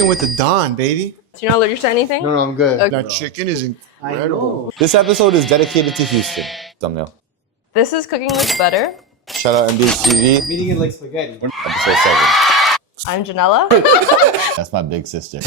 Chicken with the Don, baby. So you're not allergic to anything? No, I'm good. Okay. That chicken is incredible. This episode is dedicated to Houston. Thumbnail. This is Cooking with Butter. Shout out MBHTV. I'm eating it like spaghetti. Episode 7. I'm Janella. That's my big sister.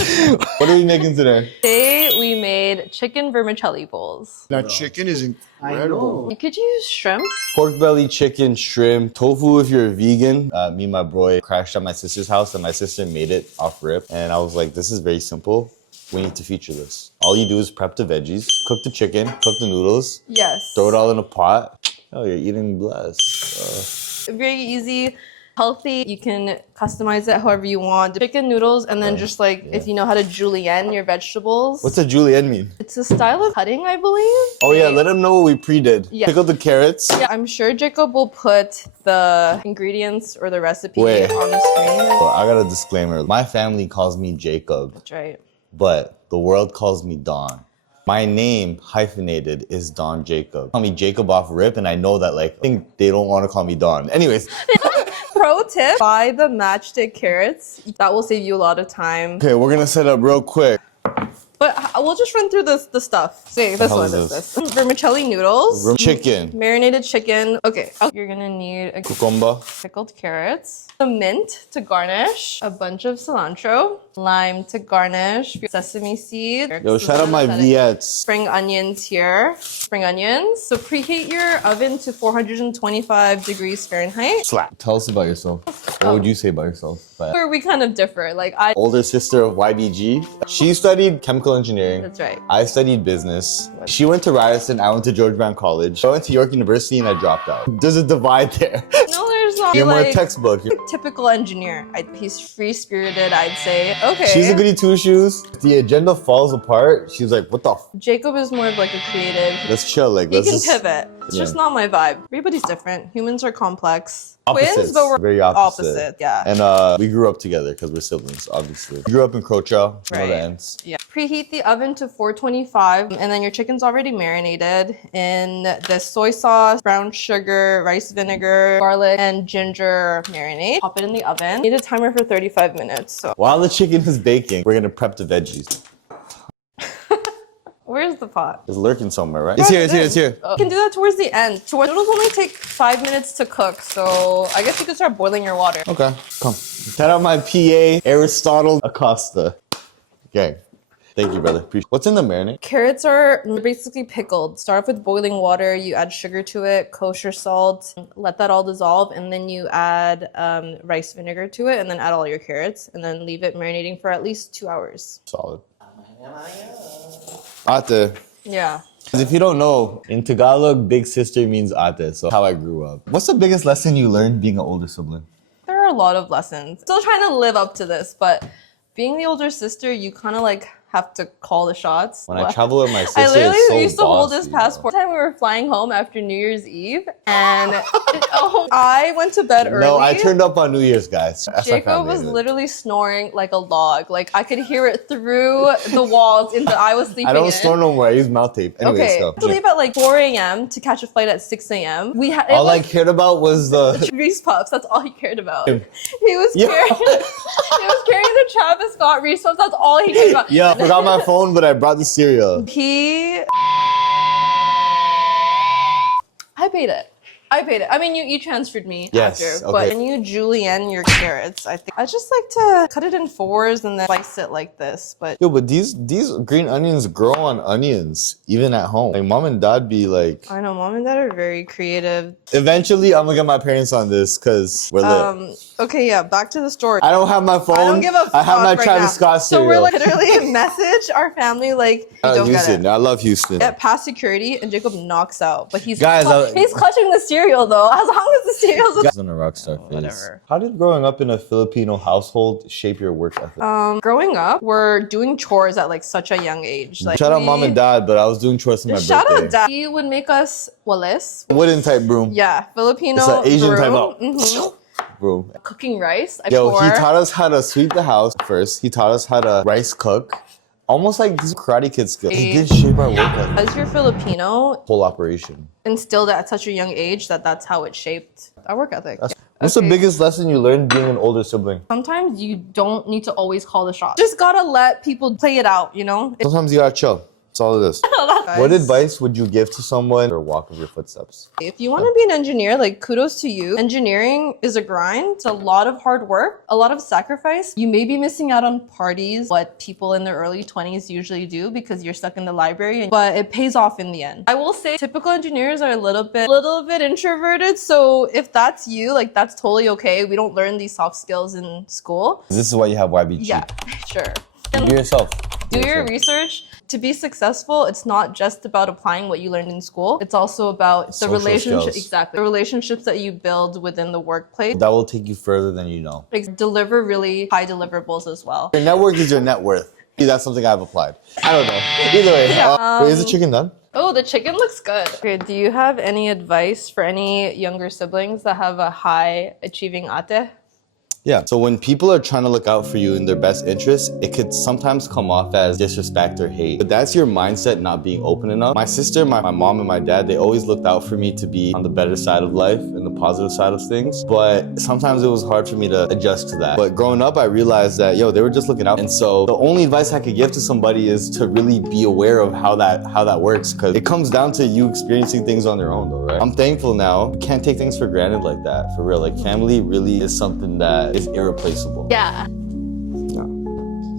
What are we making today? Today we made chicken vermicelli bowls. That chicken is incredible. You could use shrimp. Pork belly, chicken, shrimp, tofu if you're a vegan. Me and my boy crashed at my sister's house and my sister made it off rip. And I was like, this is very simple. We need to feature this. All you do is prep the veggies, cook the chicken, cook the noodles, Yes. throw it all in a pot. Oh, you're eating blessed. Very easy, healthy. You can customize it however you want. Chicken noodles, and then just like if you know how to julienne your vegetables. What's a julienne mean? It's a style of cutting, I believe. Oh yeah, let them know what we pre-did. Yeah. Pick up the carrots. Yeah, I'm sure Jacob will put the ingredients or the recipe Wait. on the screen. Well, I got a disclaimer. My family calls me Jacob, That's right. but the world calls me Don. My name, hyphenated, is Don Jacob. Call me Jacob off rip, and I know that, like, I think they don't want to call me Don. Anyways. Pro tip, buy the matchstick carrots. That will save you a lot of time. Okay, we're gonna set up real quick. But we'll just run through the stuff. See, this hell one is is this? this. Vermicelli noodles. Chicken. Marinated chicken. Okay, you're gonna need a Cucumber. pickled carrots, a mint to garnish, a bunch of cilantro, lime to garnish, sesame seed. Yo, shout out my Viettes. Spring onions here. Spring onions. So preheat your oven to 425 degrees Fahrenheit. Slap. Tell us about yourself. What would you say about yourself? Where we kind of differ. Like Older sister of YBG. She studied chemical engineering. That's right. I studied business. She went to Ryerson. I went to George Brown College. I went to York University and I dropped out. There's a divide there. No, there's not. You're more like, textbook. typical engineer. He's free-spirited, I'd say. Okay. She's a goody two-shoes. If the agenda falls apart, she's like, what the f? Jacob is more of like a creative. Let's chill. Like, He let's can just... pivot. It's just not my vibe. Everybody's different. Humans are complex. Opposites. Twins, but we're very opposite. opposite. Yeah. And we grew up together because we're siblings, obviously. We grew up in Crocha, Right. the ends. Yeah. Preheat the oven to 425, and then your chicken's already marinated in the soy sauce, brown sugar, rice vinegar, garlic, and ginger marinade. Pop it in the oven. Need a timer for 35 minutes. So While the chicken is baking, we're gonna prep the veggies. where's the pot? It's lurking somewhere, right? It's here, it's here, it's here. You can do that towards the end. Noodles only take 5 minutes to cook, so I guess you could start boiling your water. Okay, come. Shout out my PA, Aristotle Acosta. Okay. Thank you, brother. Appreciate. What's in the marinade? Carrots are basically pickled. Start off with boiling water, you add sugar to it, kosher salt, let that all dissolve, and then you add rice vinegar to it, and then add all your carrots, and then leave it marinating for at least 2 hours. Solid. Ate. Yeah. If you don't know, in Tagalog, big sister means ate, so how I grew up. What's the biggest lesson you learned being an older sibling? There are a lot of lessons. Still trying to live up to this, but being the older sister, you kind of like have to call the shots. When I travel with my sister, I literally it's so used to hold bossy, his passport. One time we were flying home after New Year's Eve, and I went to bed early. No, I turned up on New Year's, guys. That's my Jacob family, was isn't it? literally snoring like a log. Like I could hear it through the walls into I was sleeping I don't in. snore no more. I use mouth tape. Anyways, Okay, go. to leave at like 4 a.m. to catch a flight at 6 a.m. We had All I cared about was the... Reese Puffs. That's all he cared about. Yeah. He was carrying, he was carrying the Travis Scott Reese Puffs. That's all he cared about. Yeah, I forgot my phone, but I brought the cereal. I paid it. I mean, you transferred me Yes, after, okay. but when you julienne your carrots, I think I just like to cut it in fours and then slice it like this. But Yo, but these green onions grow on onions, even at home. Like, mom and dad be like... I know mom and dad are very creative. Eventually, I'm gonna get my parents on this, because we're lit. Okay, yeah, back to the story. I don't have my phone. I don't give a fuck I have my right Travis now. Scott cereal. So we're like literally message our family like you don't Houston. get it. I love Houston. Get past security and Jacob knocks out, but he's Guys, he's clutching the cereal though. As long as the cereal's Guys on a rock star phase. whatever. How did growing up in a Filipino household shape your work ethic? growing up, we're doing chores at like such a young age. Like Shout out mom and dad, but I was doing chores for my Shout birthday. out dad. He would make us wales. Wooden type broom. Yeah, Filipino It's an Asian type broom. of broom. Cooking rice. I Yo, pour. he taught us how to sweep the house first. He taught us how to rice cook. Almost like these Karate Kid skills. He did shape our work ethic. As you're Filipino, Whole operation. instilled at such a young age that's how it shaped our work ethic. What's the Okay. biggest lesson you learned being an older sibling? Sometimes you don't need to always call the shots. Just gotta let people play it out, you know? Sometimes you gotta chill. That's all it is. What Guys, advice would you give to someone or walk of your footsteps? if you want to be an engineer, like kudos to you. Engineering is a grind. It's a lot of hard work, a lot of sacrifice. You may be missing out on parties, what people in their early 20s usually do because you're stuck in the library, but it pays off in the end. I will say typical engineers are a little bit introverted. So if that's you, like that's totally okay. We don't learn these soft skills in school. This is why you have YBG. Yeah, sure. Be yourself. Do your research. To be successful, it's not just about applying what you learned in school. It's also about the Social relationship, skills. exactly. The relationships that you build within the workplace. That will take you further than you know. Deliver really high deliverables as well. Your network is your net worth. That's something I've applied. I don't know. Either way. Wait, is the chicken done? Oh, the chicken looks good. Okay, do you have any advice for any younger siblings that have a high achieving ate? Yeah. So when people are trying to look out for you in their best interests, it could sometimes come off as disrespect or hate. But that's your mindset not being open enough. My sister, my mom, and my dad, they always looked out for me to be on the better side of life and the positive side of things. But sometimes it was hard for me to adjust to that. But growing up, I realized that, they were just looking out. And so the only advice I could give to somebody is to really be aware of how that works. Because it comes down to you experiencing things on their own though, right? I'm thankful now. You can't take things for granted like that, for real. Like family really is something that is irreplaceable. Yeah.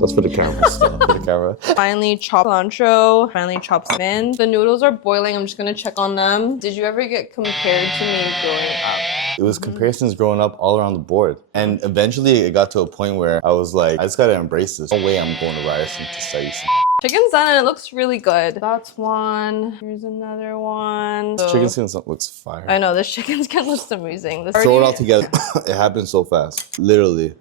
That's for the camera still. For the camera. Finally chopped cilantro, finally chopped some in. The noodles are boiling, I'm just gonna check on them. Did you ever get compared to me growing up? It was comparisons growing up all around the board. And eventually it got to a point where I was like, I just gotta embrace this. No way I'm going to Ryerson to study some. Chicken's done and it looks really good. That's one. Here's another one. So- Chicken skin looks fire. I know, this chicken skin looks amazing. This Throw it all together. It happened so fast. Literally.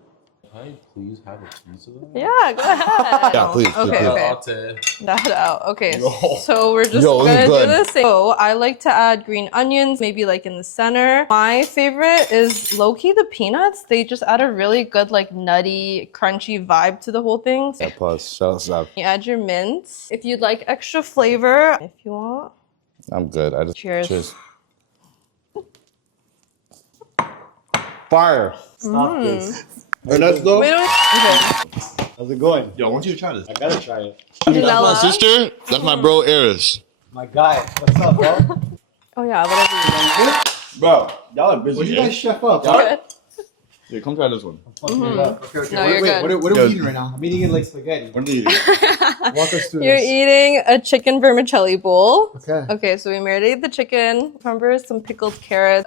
Can I please have a piece of that? Yeah, go ahead. Yeah, please. Okay, okay. Latte. That out. Okay, Yo. so we're just Yo, this gonna is do good. this. So I like to add green onions, maybe like in the center. My favorite is low-key the peanuts. They just add a really good like nutty, crunchy vibe to the whole thing. Yeah, pause. Shout out Zab. You add your mints. If you'd like extra flavor, if you want. I'm good. Cheers. Cheers. Fire. Stop this. Ernesto? We don't. Okay. How's it going? Yo, I want you to try this. I gotta try it. Vanilla. sister. That's my bro, Eris. My guy. What's up, bro? Oh yeah, whatever. Bro, y'all are busy. What you guys chef up? Good. Here, come try this one. Fucking it up. Okay. No, you're Wait, good. what are Yo. we eating right now? I'm eating it like spaghetti. What are you eating? Walk us through You're this. eating a chicken vermicelli bowl. Okay. Okay, so we marinated the chicken, cucumbers, some pickled carrots,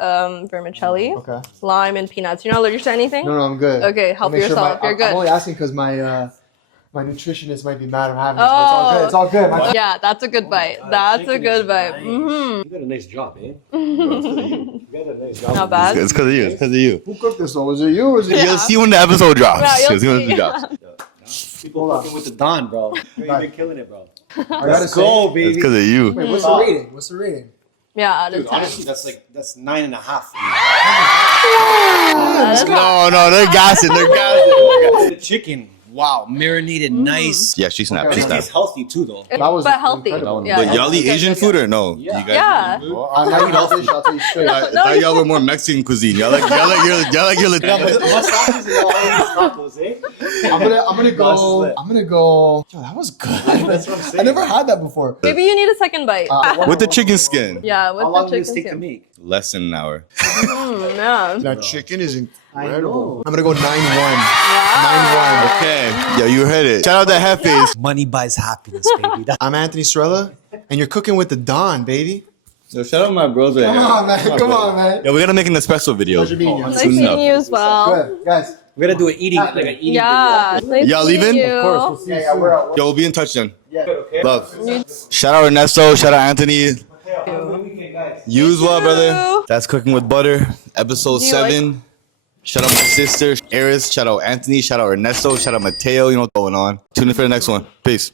vermicelli, Okay. lime, and peanuts. You're not allergic to anything? No, I'm good. Okay, help Make sure yourself. You're good. I'm only asking because my nutritionist might be mad I'm having this, Oh. but it's all good. It's all good. Yeah, that's a good bite. That's a good bite. You got a nice job, eh? Mm-hmm. You got a nice job. Not bad. It's because of you. It's because of you. Who cooked this one? Was it you or was it Yeah. You'll see when the episode drops. Yeah, you'll You'll see when see. it drops. People fucking with the Don, bro. You've been killing it, bro. I gotta Let's say. go, It's baby. because of you. Wait, what's the rating? What's the rating? Yeah, out of Dude, 10. honestly, that's 9.5. No, they're gassing. They're gassing. The chicken, wow, marinated nice. Yeah, she snapped. Okay. She And it tastes snapped. healthy too, though. That was but healthy. incredible. Yeah, But yeah. y'all eat Asian food or no? Yeah. You guys Yeah. Well, I might eat all fish, I'll tell you straight. I thought y'all were more Mexican cuisine. Y'all like your What sauces are all in these tacos, eh? I'm gonna go. Yo, that was good. That's what I'm saying. I never had that before. Maybe you need a second bite. with the chicken skin. Yeah, with How long the did this chicken take to skin. make? Less than an hour. Yeah. That chicken is incredible. know. I'm gonna go 9-1. Wow. 9-1. Okay. Yo, you heard it. Shout out to Hefes. Money buys happiness, baby. I'm Anthony Sorella, and you're cooking with the Don, baby. Yo, shout out my bros right Come on, man. Come on, man. Yo, we gotta make an espresso video. Pleasure meeting you. Nice Soon enough. meeting you as well. Good, guys. We're gonna do an eating, like an eating Yeah. Nice Y'all meeting leaving? you. video. Of course. Yeah, we're out. Yo, we'll be in touch then. Okay. Love. Shout out Ernesto. Shout out Anthony. Guys. You as well, brother. That's Cooking with Butter, episode Do you 7. Shout out my sister, Eris. Shout out Anthony. Shout out Ernesto. Shout out Mateo. You know what's going on. Tune in for the next one. Peace.